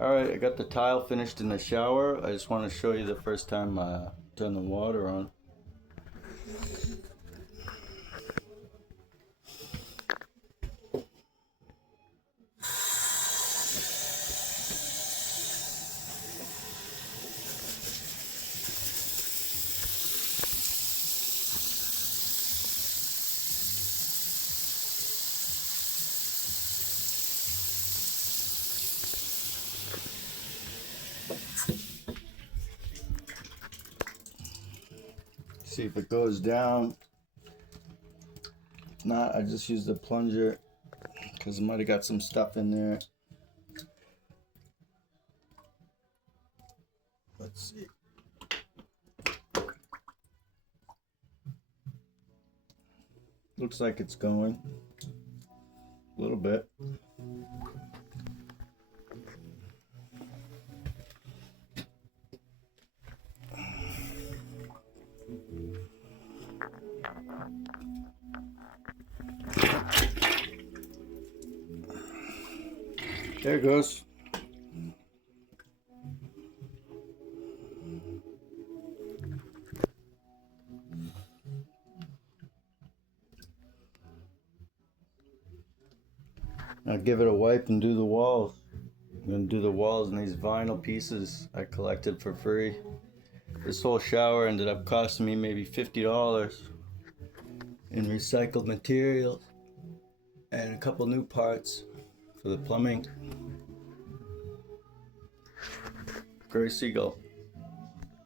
Alright, I got the tile finished in the shower. I just want to show you the first time I turn the water on. See if it goes down. If not, I just use the plunger because it might have got some stuff in there. Let's see. Looks like it's going a little bit. There it goes. Now give it a wipe and do the walls. I'm gonna do the walls in these vinyl pieces I collected for free. This whole shower ended up costing me maybe $50 in recycled materials and a couple new parts for the plumbing. Gray Seagull.